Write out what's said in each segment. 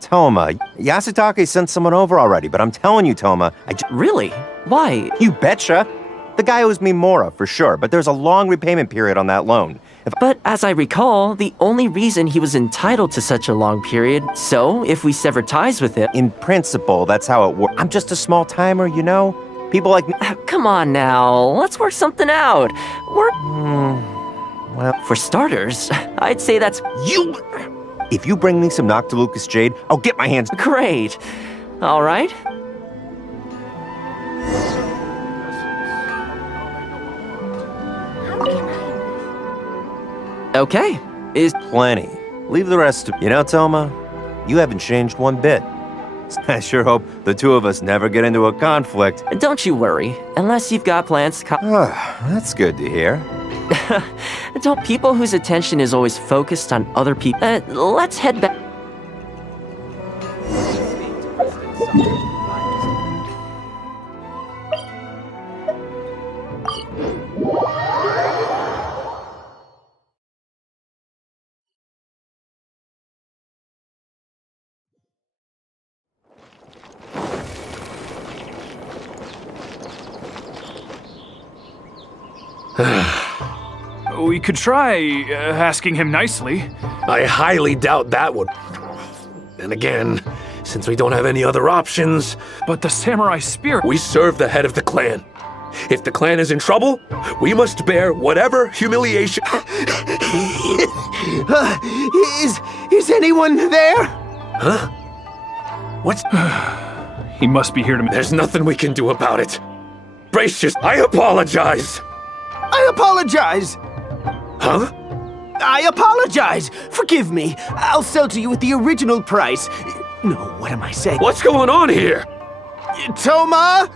Toma, Yasutake sent someone over already, but I'm telling you, Toma, Really? Why? You betcha. The guy owes me Mora, for sure, but there's a long repayment period on that loan. But as I recall, the only reason he was entitled to such a long period, so if we sever ties with him... In principle, that's how it works. I'm just a small-timer, you know? People like me... Come on now, let's work something out. Well... For starters, I'd say that's... You... If you bring me some Noctilucous Jade, I'll get my hands... Great. All right. Okay. Is... Plenty. Leave the rest to... You know, Toma, you haven't changed one bit. I sure hope the two of us never get into a conflict. Don't you worry, unless you've got plans to... That's good to hear. Don't people whose attention is always focused on other people... let's head back... We could try asking him nicely. I highly doubt that would. And again, since we don't have any other options... But the samurai spirit... We serve the head of the clan. If the clan is in trouble, we must bear whatever humiliation... Is anyone there? Huh? What's... He must be here to... There's nothing we can do about it. Brace yourself. I apologize. I apologize. Huh? I apologize. Forgive me. I'll sell to you at the original price. No, what am I saying? What's going on here? Toma?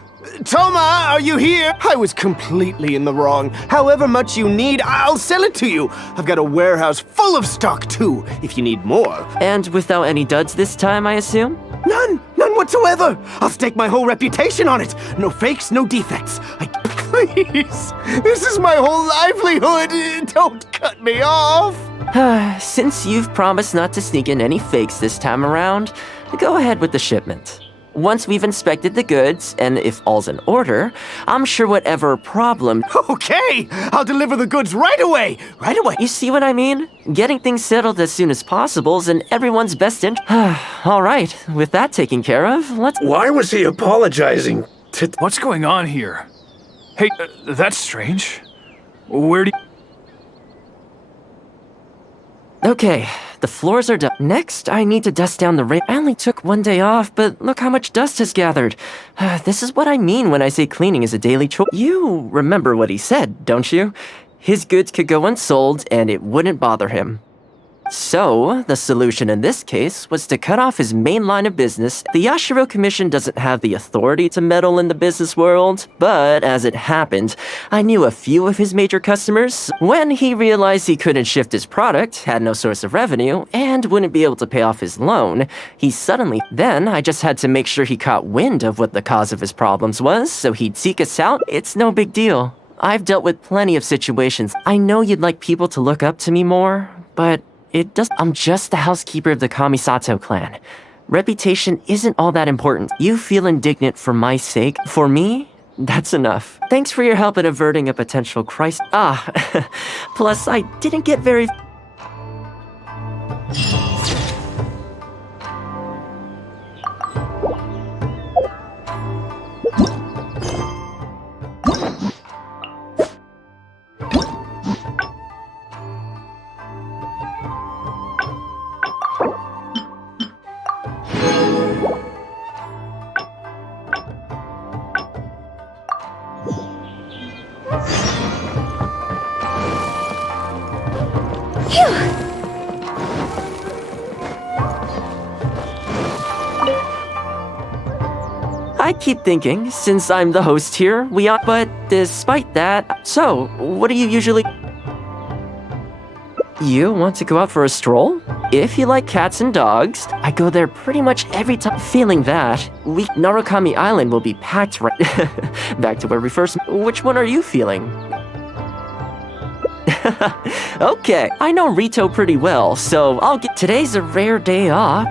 Toma, are you here? I was completely in the wrong. However much you need, I'll sell it to you. I've got a warehouse full of stock, too, if you need more. And without any duds this time, I assume? None whatsoever. I'll stake my whole reputation on it. No fakes, no defects. Please, this is my whole livelihood. Don't cut me off. Since you've promised not to sneak in any fakes this time around, go ahead with the shipment. Once we've inspected the goods, and if all's in order, I'm sure whatever problem... Okay, I'll deliver the goods right away. Right away. You see what I mean? Getting things settled as soon as possible is in everyone's best interest. All right, with that taken care of, let's... Why was he apologizing to... What's going on here? Hey, that's strange. Where do you... Okay, the floors are done. Next, I need to dust down the I only took one day off, but look how much dust has gathered. This is what I mean when I say cleaning is a daily chore. You remember what he said, don't you? His goods could go unsold, and it wouldn't bother him. So, the solution in this case was to cut off his main line of business. The Yashiro Commission doesn't have the authority to meddle in the business world, but as it happened, I knew a few of his major customers. When he realized he couldn't shift his product, had no source of revenue, and wouldn't be able to pay off his loan, he suddenly... Then I just had to make sure he caught wind of what the cause of his problems was, so he'd seek us out. It's no big deal. I've dealt with plenty of situations. I know you'd like people to look up to me more, but... I'm just the housekeeper of the Kamisato clan. Reputation isn't all that important. You feel indignant for my sake. For me, that's enough. Thanks for your help in averting a potential crisis. Plus I didn't get very... I keep thinking, since I'm the host here, we ought... But despite that... So, what do you usually... You want to go out for a stroll? If you like cats and dogs, I go there pretty much every time. Feeling that, Narukami Island will be packed right... Back to where we first... Which one are you feeling? Okay, I know Rito pretty well, so I'll get... Today's a rare day off.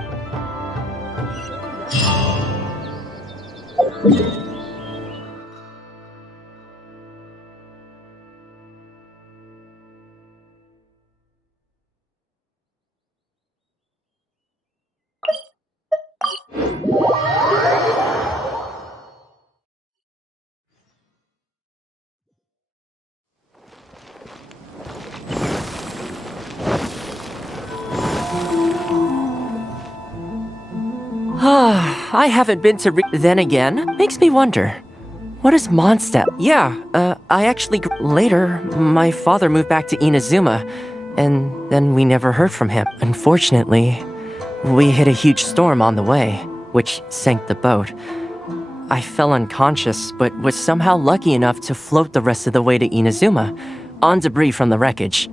I haven't been to Then again, makes me wonder. What is Mondstadt? Yeah, I actually... Later, my father moved back to Inazuma, and then we never heard from him. Unfortunately, we hit a huge storm on the way, which sank the boat. I fell unconscious, but was somehow lucky enough to float the rest of the way to Inazuma, on debris from the wreckage.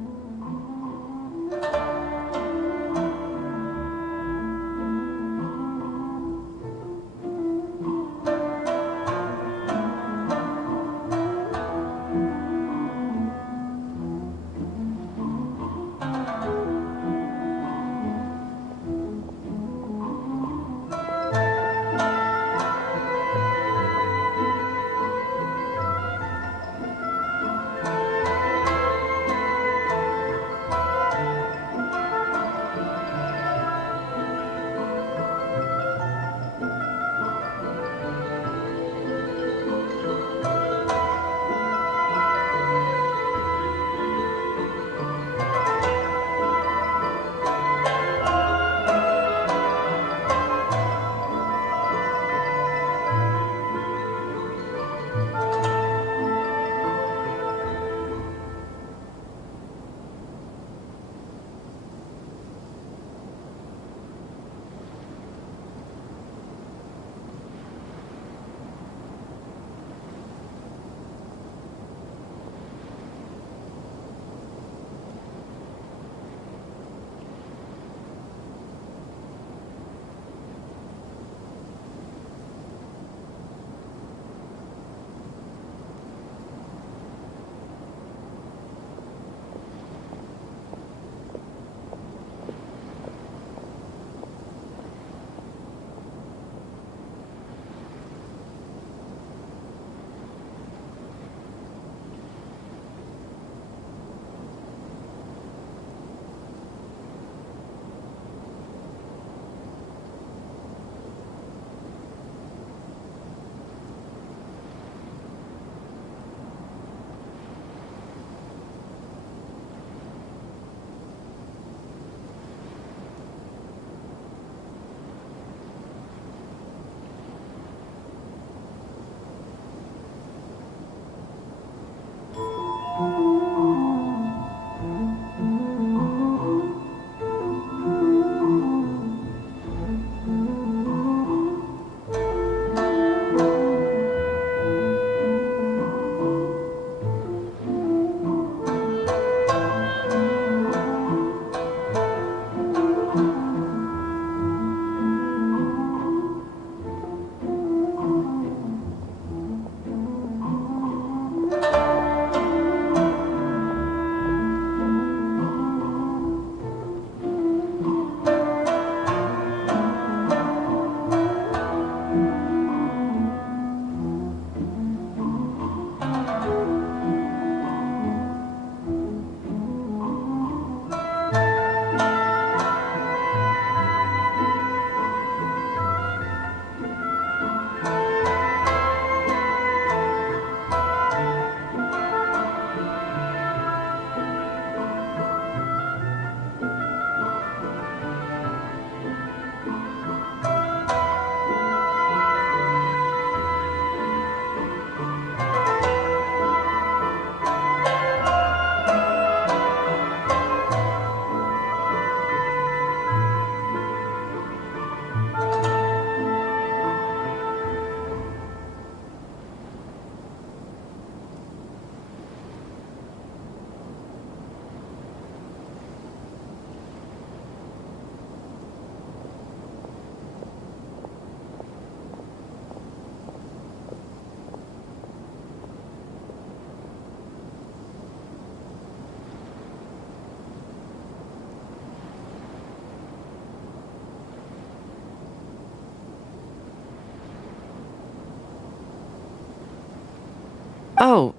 Oh,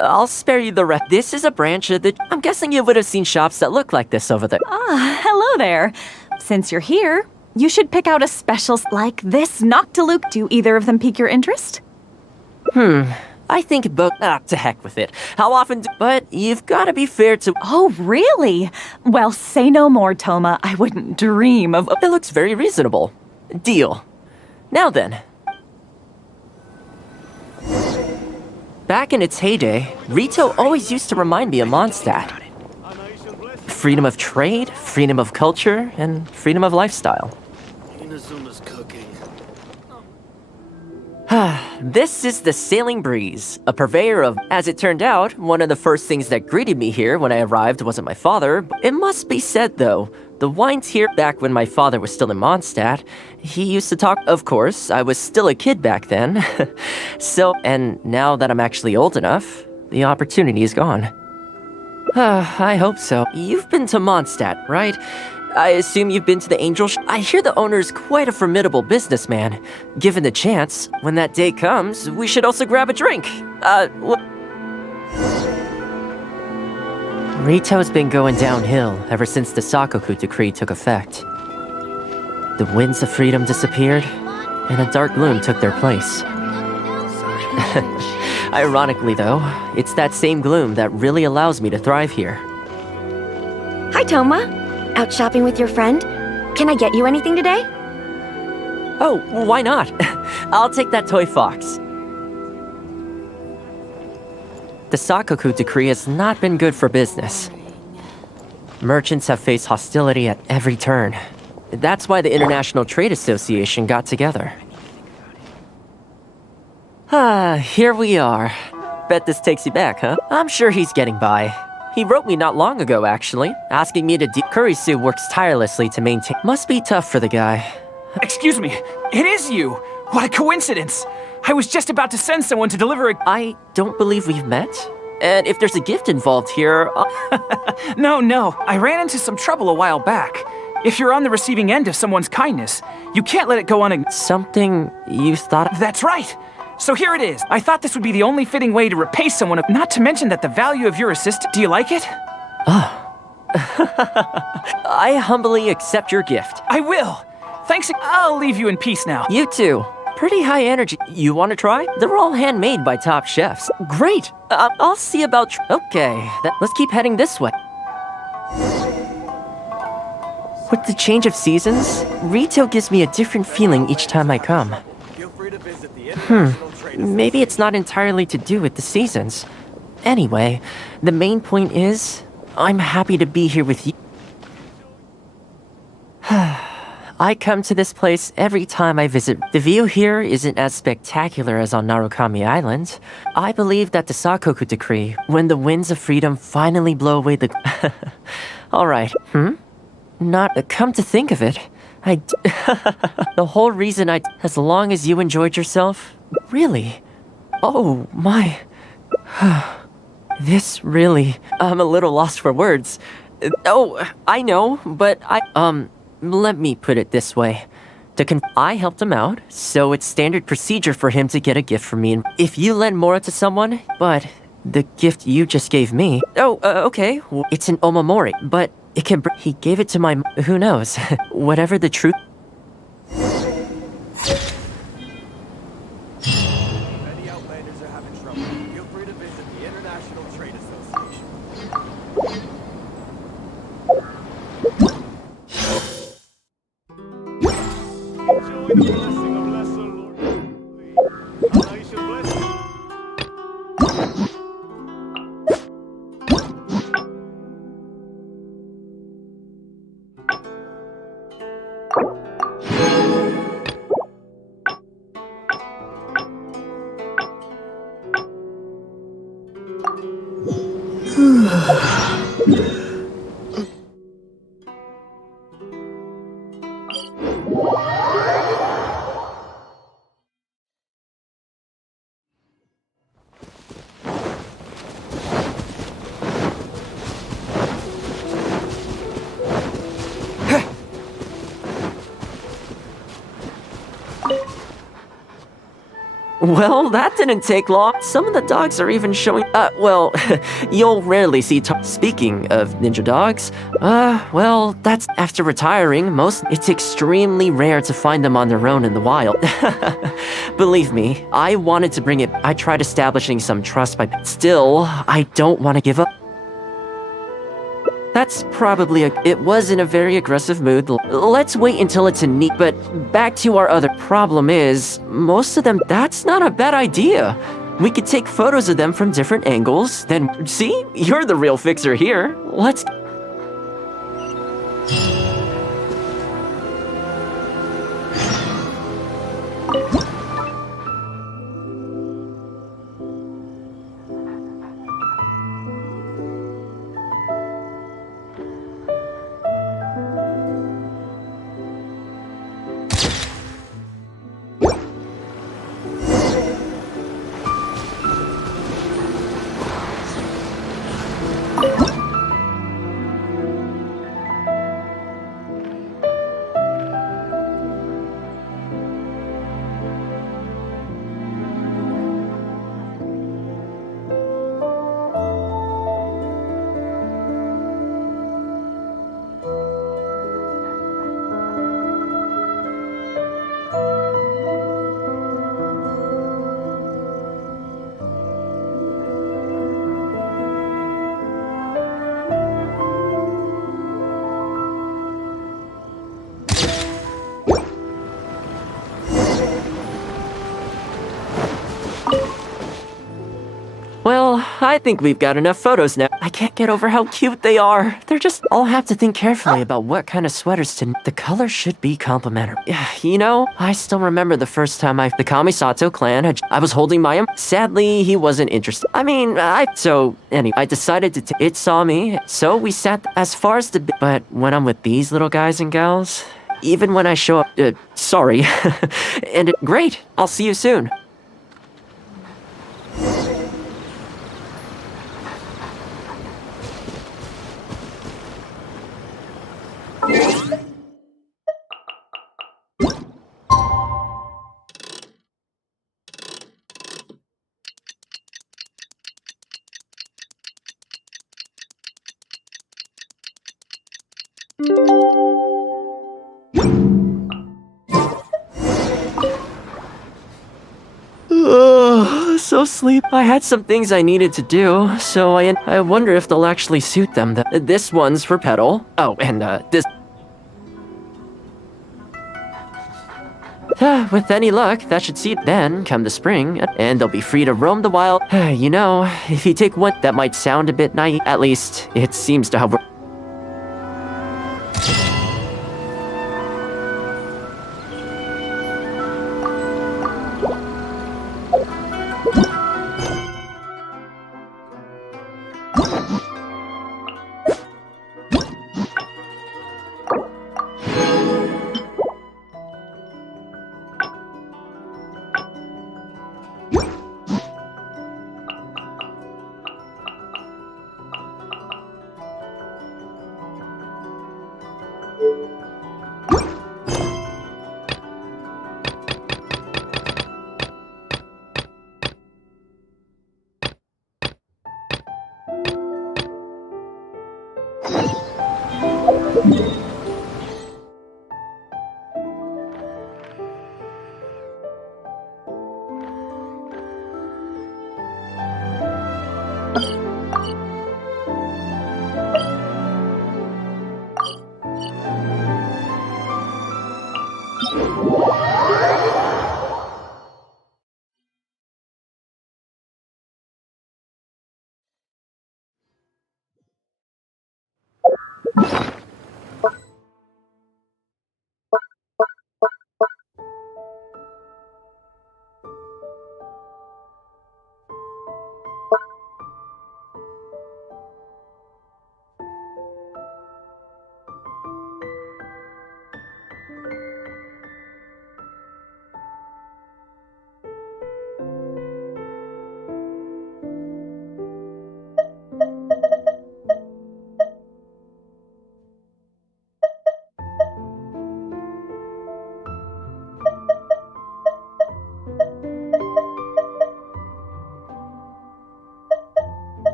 I'll spare you the rest. This is a branch of the... I'm guessing you would have seen shops that look like this over there. Ah, hello there. Since you're here, you should pick out a special like this Noctiluke. Do either of them pique your interest? I think both... to heck with it. How often do... But you've got to be fair to... Oh, really? Well, say no more, Toma. I wouldn't dream of... It looks very reasonable. Deal. Now then. Back in its heyday, Rito always used to remind me of Mondstadt. Freedom of trade, freedom of culture, and freedom of lifestyle. Inazuma's cooking. This is the Sailing Breeze, a purveyor of... As it turned out, one of the first things that greeted me here when I arrived wasn't my father. It must be said, though, the wines here back when my father was still in Mondstadt, he used to talk... Of course, I was still a kid back then. And now that I'm actually old enough, the opportunity is gone. I hope so. You've been to Mondstadt, right? I assume you've been to the Angel I hear the owner's quite a formidable businessman. Given the chance, when that day comes, we should also grab a drink. Rito's been going downhill ever since the Sakoku decree took effect. The winds of freedom disappeared, and a dark gloom took their place. Ironically, though, it's that same gloom that really allows me to thrive here. Hi, Toma. Out shopping with your friend? Can I get you anything today? Oh, why not? I'll take that toy fox. The Sakoku decree has not been good for business. Merchants have faced hostility at every turn. That's why the International Trade Association got together. Here we are. Bet this takes you back, huh? I'm sure he's getting by. He wrote me not long ago, actually, asking me to Kurisu works tirelessly to maintain... Must be tough for the guy. Excuse me, it is you! What a coincidence! I was just about to send someone to deliver a... I don't believe we've met. And if there's a gift involved here... No, I ran into some trouble a while back. If you're on the receiving end of someone's kindness, you can't let it go Something you thought... That's right! So here it is. I thought this would be the only fitting way to repay someone, not to mention that the value of your assistance... Do you like it? I humbly accept your gift. I will! Thanks, I'll leave you in peace now. You too. Pretty high energy. You want to try? They're all handmade by top chefs. Great! I'll see about... Okay, let's keep heading this way. With the change of seasons, Rito gives me a different feeling each time I come. Maybe it's not entirely to do with the seasons. Anyway, the main point is, I'm happy to be here with you. I come to this place every time I visit. The view here isn't as spectacular as on Narukami Island. I believe that the Sakoku decree, when the winds of freedom finally blow away the... Alright, Not... Come to think of it, the whole reason as long as you enjoyed yourself? Really? Oh, my... This really... I'm a little lost for words. Oh, I know, but let me put it this way. I helped him out, so it's standard procedure for him to get a gift from me. And if you lend more to someone, but the gift you just gave me... Oh, okay, it's an omamori, but it can... He gave it to my... Who knows? Whatever the truth... Many outlanders are having trouble. Feel free to visit the International Trade Association. Enjoy the blessing of Lesser Lord. Allah shall bless you. Well, that didn't take long. Some of the dogs are even showing. Well, you'll rarely see. Speaking of ninja dogs, well, that's after retiring. It's extremely rare to find them on their own in the wild. Believe me, I wanted to bring it. I tried establishing some trust by. Still, I don't want to give up. That's probably it was in a very aggressive mood. Let's wait until it's in neat. But back to our other problem is, most of them, that's not a bad idea. We could take photos of them from different angles. Then, see? You're the real fixer here. Let's... Well, I think we've got enough photos now. I can't get over how cute they are. I'll have to think carefully about what kind of sweaters to... The color should be complementary. You know, I still remember the first time the Kamisato clan I was holding Maya. Sadly, he wasn't interested. Anyway, I decided to it saw me, so we sat as far as but when I'm with these little guys and gals, even when I show up, sorry. Great, I'll see you soon. So sleep. I had some things I needed to do, so I wonder if they'll actually suit them. This one's for Petal. Oh, and this... With any luck, that should see it then, come the spring, and they'll be free to roam the wild. You know, if you take one, that might sound a bit naive. At least, it seems to have...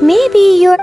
Maybe you're...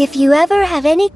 If you ever have any...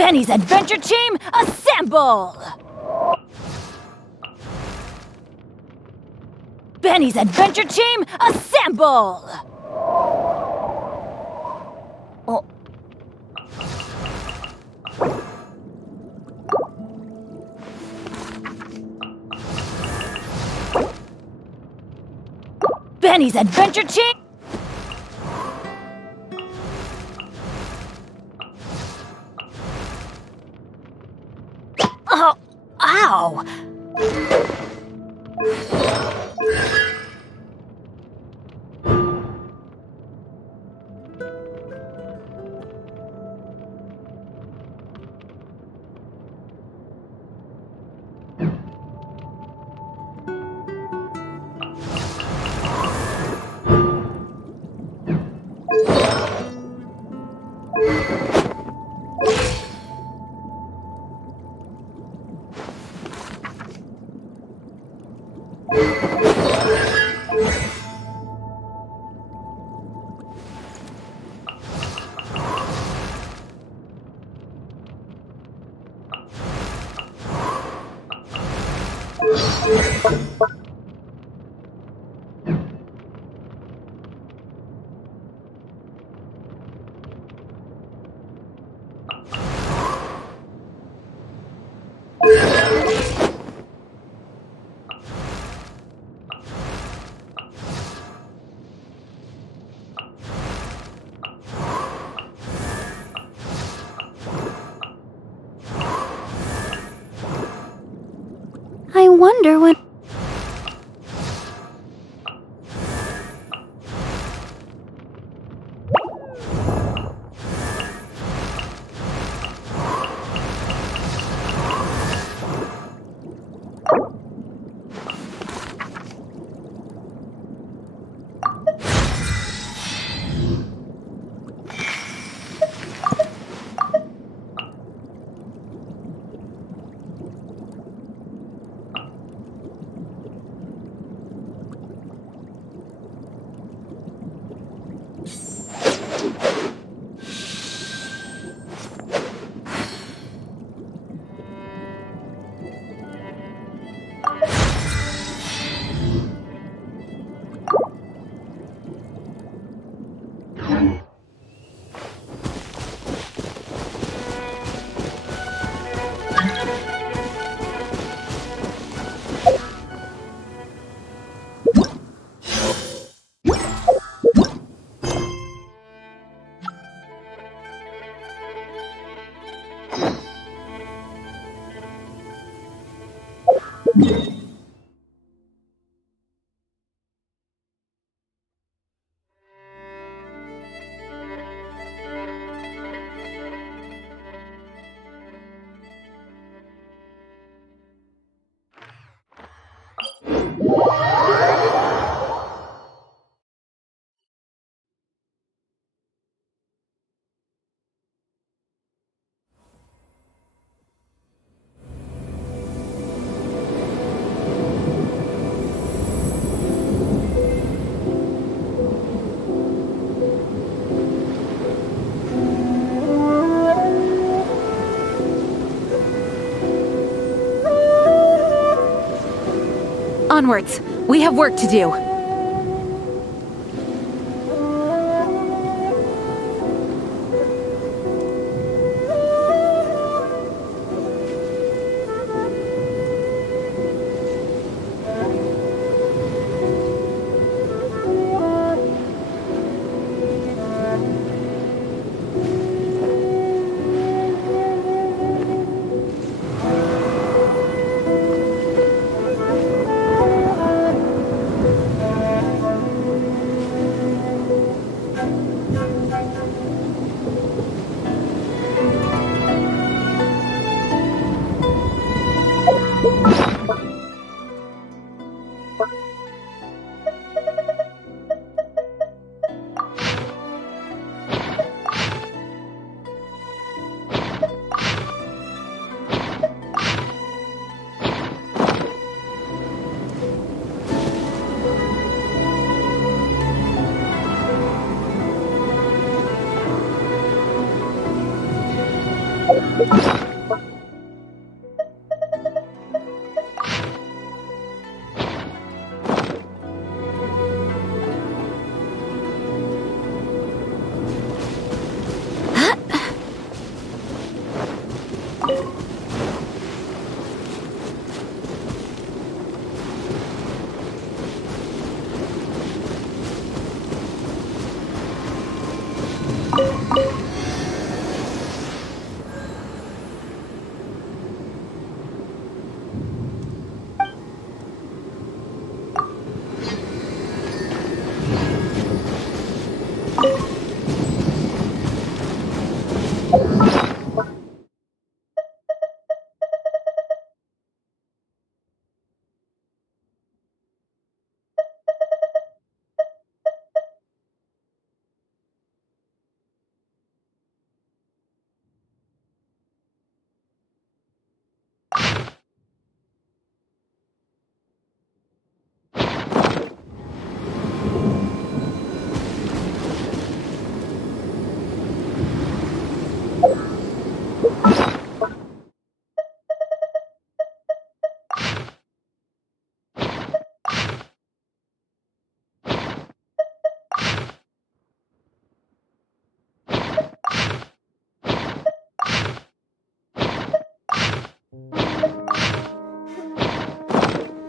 Benny's Adventure Team, assemble! Benny's Adventure Team, assemble! Oh. Benny's Adventure Team! Oh, ow! I wonder when... Onwards. We have work to do.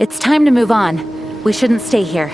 It's time to move on. We shouldn't stay here.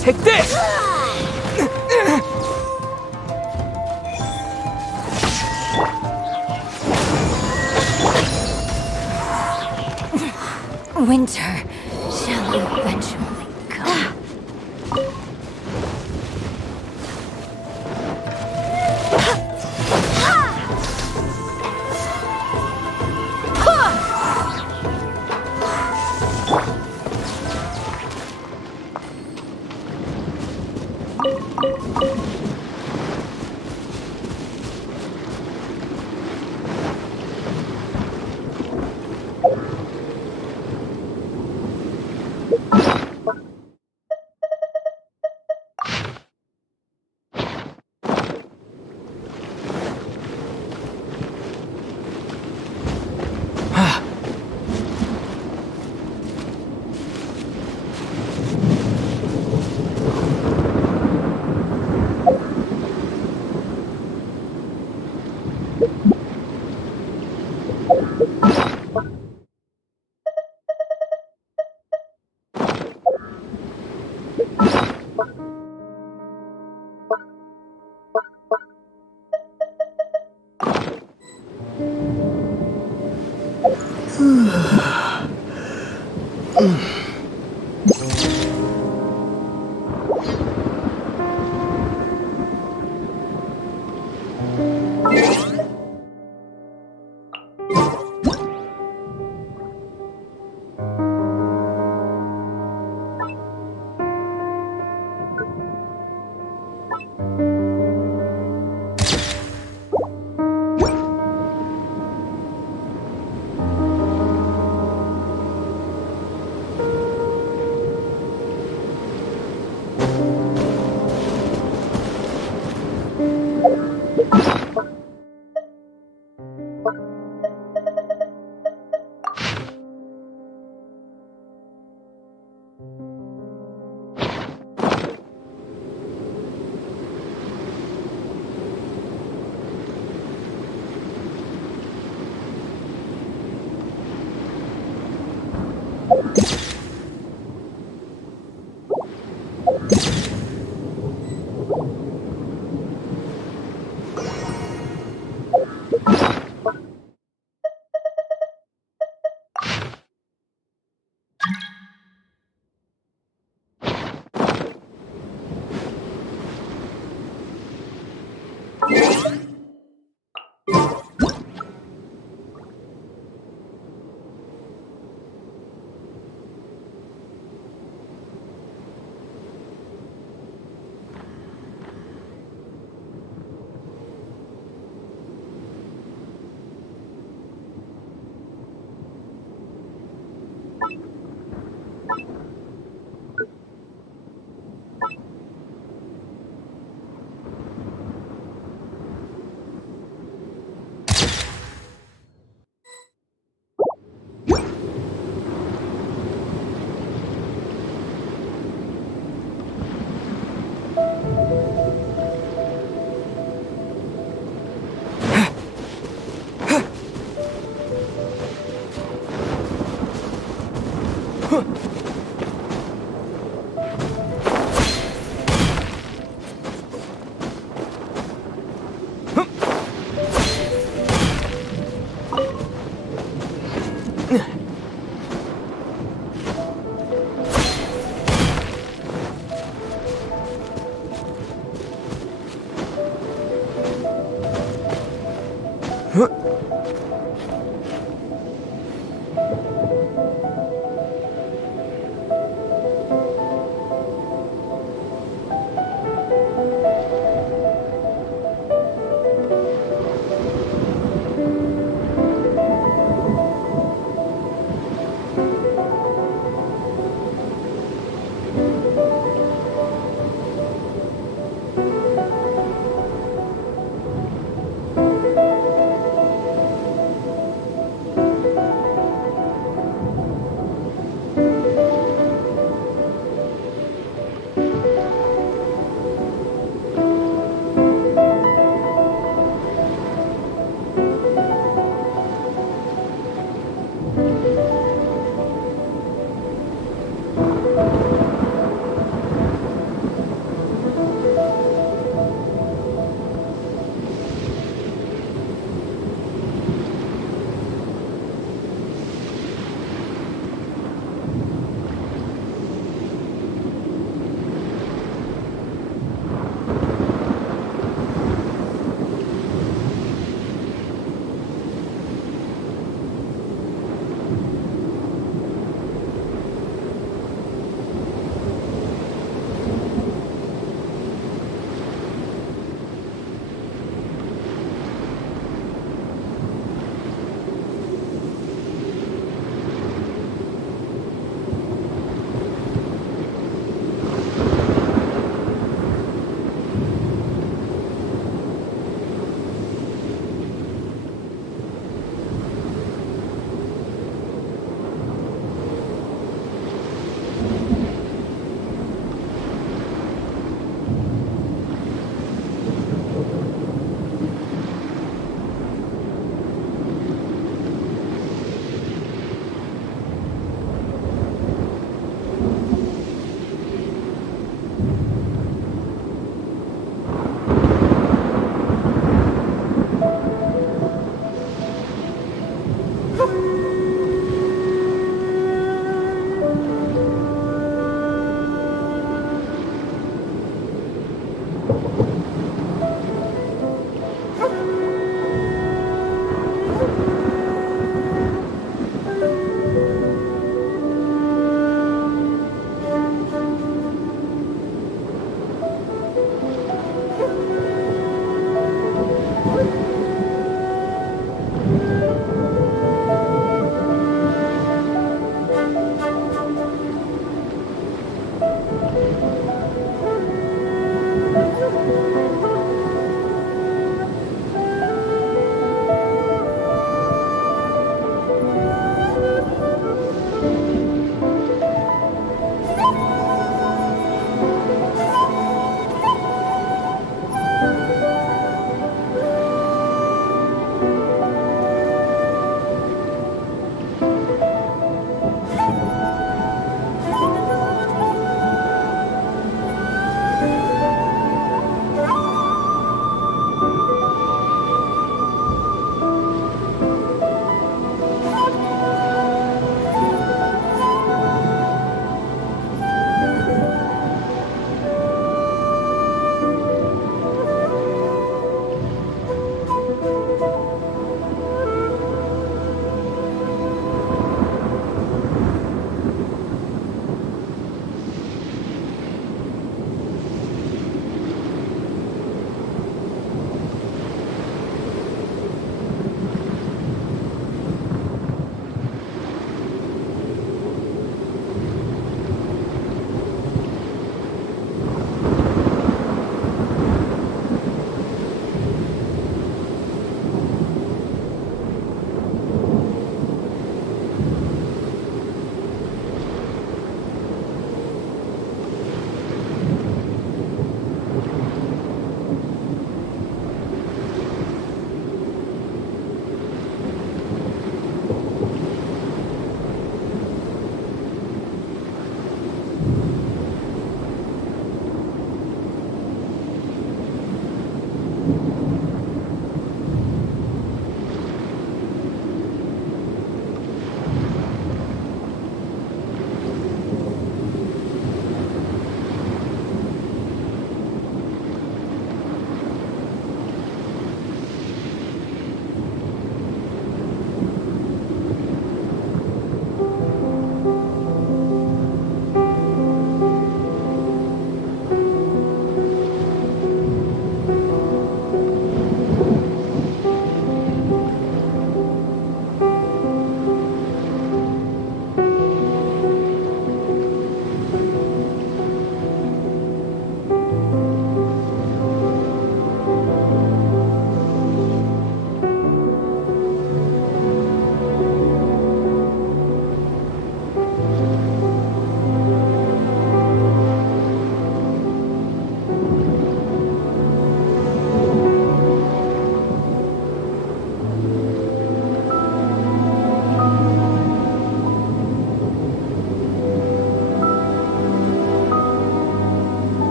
Take this! Winter shall eventually come.